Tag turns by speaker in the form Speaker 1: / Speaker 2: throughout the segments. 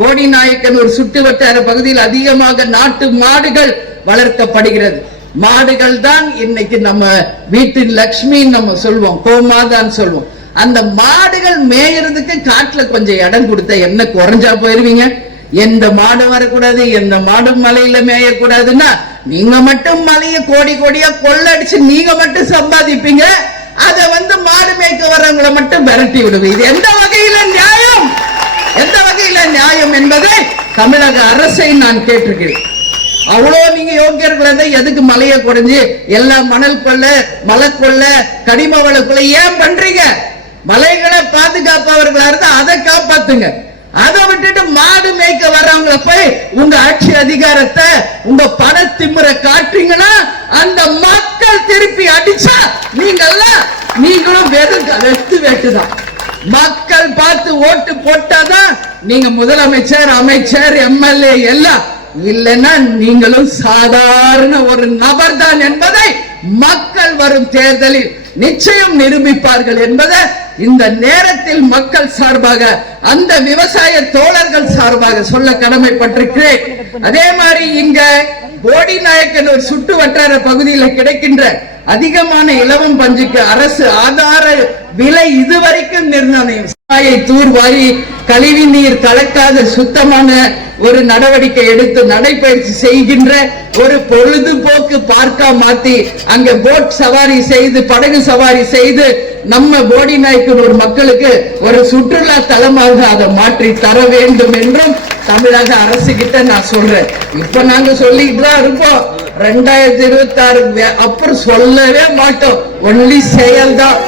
Speaker 1: போடி நாயக்கன் ஒரு சுட்டு வட்டார பகுதியில் அதிகமாக நாட்டு மாடுகள் வளர்க்கப்படுகிறது. மாடுகள் தான் இன்னைக்கு நம்ம வீட்டின் லக்ஷ்மி நம்ம சொல்வோம் கோமாதான் சொல்வோம். அந்த மாடுகள் மேயறதுக்கு காட்டுல கொஞ்சம் இடம் கொடுத்த என்ன குறைஞ்சா போயிருவீங்க? எந்த மாடு வரக்கூடாது எந்த மாடும் மலையில மேயக்கூடாதுன்னா நீங்க மட்டும் மலைய கோடி கோடியா கொள்ளடிச்சு நீங்க மட்டும் சம்பாதிப்பீங்க. அத வந்து மாடு மேய்க்க வர்றவங்களை மட்டும் விரட்டி விடுவீங்க இது எந்த வகை என்பதை தமிழக அரசை நான் கேட்டிருக்கிறேன். அவ்வளோ நீங்க யோக்கியர்கள் எதுக்கு மலையை குறைஞ்சு எல்லா மணல் கொள்ள மலை கொள்ள கனிம வள கொள்ள ஏன் பண்றீங்க? மலைகளை பாதுகாப்பவர்களா இருந்தா அதை காப்பாத்துங்க. அதை விட்டுட்டு மாடு மேய்க்க வர்றவங்கள போய் உங்க ஆட்சி அதிகாரத்தை உங்க பண திமுறை காட்டுறீங்கன்னா அந்த மக்கள் திருப்பி அடிச்சா நீங்கெல்லாம் நீங்களும் வெறும் வெத்து வெட்டுதான். மக்கள் பார்த்து ஓட்டு போட்டாதான் நீங்க முதலமைச்சர் அமைச்சர் எம்எல்ஏ எல்லாம். இல்லைன்னா நீங்களும் சாதாரண ஒரு நபர் தான் என்பதை மக்கள் வரும் தேர்தலில் நிச்சயம் நிரூபிப்பார்கள் என்பதை இந்த நேரத்தில் மக்கள் சார்பாக அந்த விவசாய தோழர்கள் சார்பாக சொல்ல கடமைப்பட்டிருக்கிறேன். அதே மாதிரி இங்க போடி நாயக்கன் ஒரு சுட்டு வட்டார பகுதியில் கிடைக்கின்ற அதிகமான இலவம் பஞ்சுக்கு அரசு ஆதார விலை இதுவரைக்கும் நிர்ணயம். தூர்வாரி கழிவு நீர் கலக்காத சுத்தமான ஒரு நடவடிக்கை எடுத்து நடைபயிற்சி செய்கின்ற ஒரு பொழுதுபோக்கு பார்க்கா மாத்தி அங்க போட் சவாரி செய்து படகு சவாரி செய்து நம்ம போடி ஒரு மக்களுக்கு ஒரு சுற்றுலா தலமாக அதை மாற்றி தர வேண்டும் என்றும் தமிழக அரசு கிட்ட நான் சொல்றேன். இப்ப நாங்க சொல்லிட்டு தான் இருப்போம் ரெண்டாயிரத்தி இருபத்தி ஆறு அப்புறம் சொல்லவே மாட்டோம். ஒன்லி செயல் தான்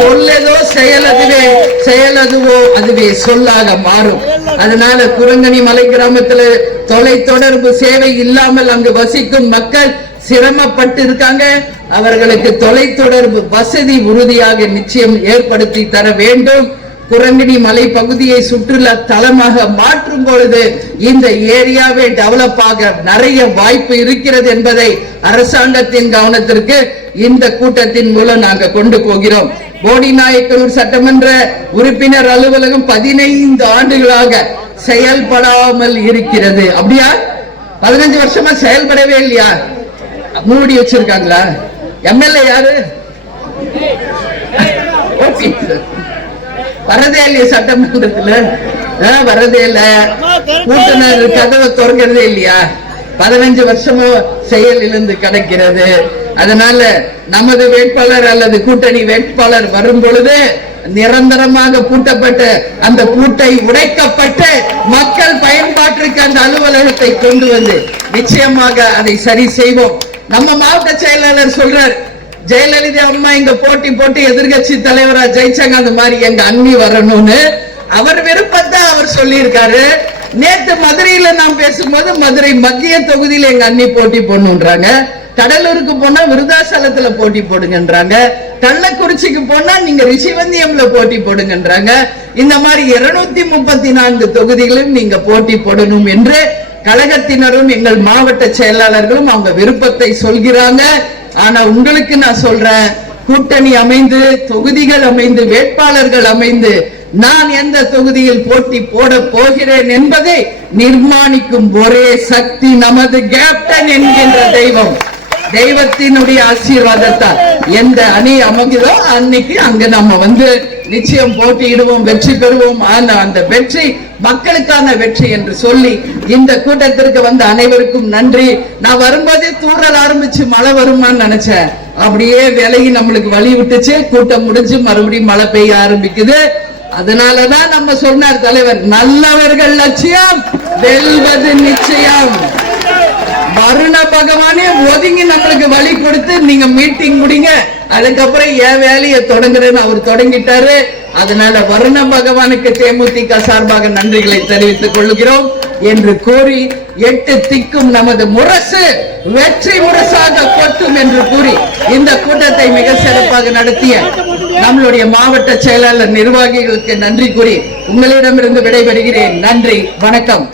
Speaker 1: சொல்லதோ செயல் அதுவே செயல் அதுவோ அதுவே சொல்லாக மாறும். அதனால குரங்கணி மலை கிராமத்துல தொலை தொடர்பு சேவை இல்லாமல் அங்கு வசிக்கும் மக்கள் சிரமப்பட்டு இருக்காங்க. அவர்களுக்கு தொலை தொடர்பு வசதி உறுதியாக நிச்சயம் ஏற்படுத்தி தர வேண்டும். குரங்கிணி மலை பகுதியை சுற்றுலா தலமாக மாற்றும் பொழுது இந்த ஏரியாவே டெவலப் ஆக நிறைய வாய்ப்பு இருக்கிறது என்பதை அரசாங்கத்தின் கவனத்திற்கு இந்த கூட்டத்தின் மூலம் நாங்க கொண்டு போகிறோம். போடிநாயக்கனூர் சட்டமன்ற உறுப்பினர் அலுவலகம் பதினைந்து ஆண்டுகளாக செயல்படாமல் இருக்கிறது. அப்படியா? பதினஞ்சு வருஷமா செயல்படவே இல்லையா? மூடி வச்சிருக்காங்களா? எம்எல்ஏ யாரு? வரதே இல்லையா சட்டமன்றத்துல? வரதே இல்ல. கூட்டணர் கதவை திறக்கிறதே இல்லையா? பதினஞ்சு வருஷமும் செயல் இழந்து கிடக்கிறது. அதனால நமது வேட்பாளர் அல்லது கூட்டணி வேட்பாளர் வரும் பொழுது நிரந்தரமாக பூட்டப்பட்ட அந்த பூட்டை உடைக்கப்பட்டு மக்கள் பயன்பாட்டிற்கு அந்த அலுவலகத்தை கொண்டு வந்து நிச்சயமாக அதை சரி செய்வோம். நம்ம மாவட்ட செயலாளர் சொல்றார் ஜெயலலிதா அம்மா இங்க போட்டி போட்டு எதிர்கட்சி தலைவரா ஜெயிச்சாங்க அந்த மாதிரி எங்க அண்ணி வரணும்னு அவர் விருப்பத்தை அவர் சொல்லியிருக்காரு. நேத்து மதுரையில நாம் பேசும்போது மதுரை மத்திய தொகுதியில எங்க அண்ணி போட்டி போடணுன்றாங்க கடலூருக்கு போனா விருதாசலத்துல போட்டி போடுங்கன்றாங்க. கள்ளக்குறிச்சிக்கு போனா நீங்க ரிஷிவந்தியம்ல போட்டி போடுங்கன்றாங்க. இந்த மாதிரி இருநூத்தி முப்பத்தி நான்கு தொகுதிகளும் நீங்க போட்டி போடணும் என்று கழகத்தினரும் எங்கள் மாவட்ட செயலாளர்களும் அவங்க விருப்பத்தை சொல்கிறாங்க. ஆனா உங்களுக்கு நான் சொல்றேன் கூட்டணி அமைந்து தொகுதிகள் அமைந்து வேட்பாளர்கள் அமைந்து நான் எந்த தொகுதியில் போட்டி போட போகிறேன் என்பதை நிர்மாணிக்கும் ஒரே சக்தி நமது கேப்டன் என்கின்ற தெய்வம். தெய்வத்தினுடைய ஆசீர்வாதத்தால். எந்த அணி அமைகிறதோ அன்னைக்கு அங்க நம்ம வந்து நிச்சயம் போட்டியிடுவோம் வெற்றி பெறுவோம். ஆனா அந்த வெற்றி மக்களுக்கான வெற்றி என்று சொல்லி இந்த கூட்டத்திற்கு வந்த அனைவருக்கும் நன்றி. நான் வரும்போதே தூறல் ஆரம்பிச்சு மழை வருமான்னு நினைச்சேன். அப்படியே விலகி நம்மளுக்கு வழி விட்டுச்சு. கூட்டம் முடிஞ்சு மறுபடியும் மழை பெய்ய ஆரம்பிக்குது. அதனாலதான் நம்ம சொன்னார் தலைவர் நல்லவர்கள் லட்சியம் வெல்வது நிச்சயம். ஒதுங்கி நம்மளுக்கு வழி கொடுத்து நீங்க மீட்டிங் முடிங்க. அதுக்கப்புறம் என் வேலையை தொடங்குறேன்னு அவர் தொடங்கிட்டாரு. அதனால வருண பகவானுக்கு தேமுதிக சார்பாக நன்றிகளை தெரிவித்துக் கொள்கிறோம் என்று கூறி எட்டு திக்கும் நமது முரசு வெற்றி முரசாக கொட்டும் என்று கூறி இந்த கூட்டத்தை மிக சிறப்பாக நடத்திய நம்மளுடைய மாவட்ட செயலாளர் நிர்வாகிகளுக்கு நன்றி கூறி உங்களிடமிருந்து விடைபெறுகிறேன். நன்றி வணக்கம்.